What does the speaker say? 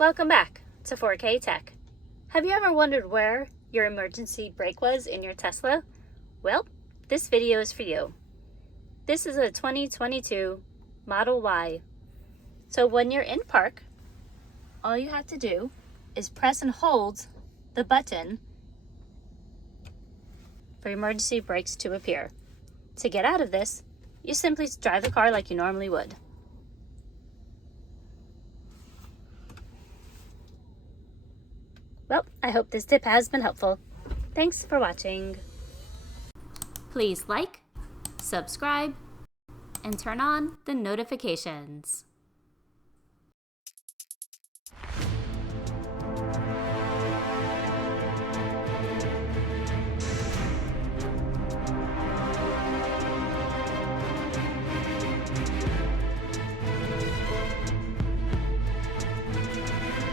Welcome back to 4K Tech. Have you ever wondered where your emergency brake was in your Tesla? Well, this video is for you. This is a 2022 Model Y. So when you're in park, all you have to do is press and hold the button for emergency brakes to appear. To get out of this, you simply drive the car like you normally would. Well, I hope this tip has been helpful. Thanks for watching. Please like, subscribe, and turn on the notifications.